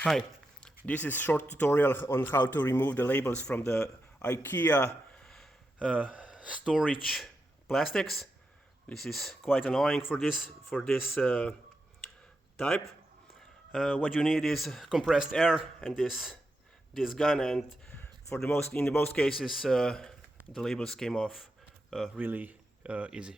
Hi, this is a short tutorial on how to remove the labels from the Ikea storage plastics. This is quite annoying for this type. What you need is compressed air and this gun, and in the most cases the labels came off really easy.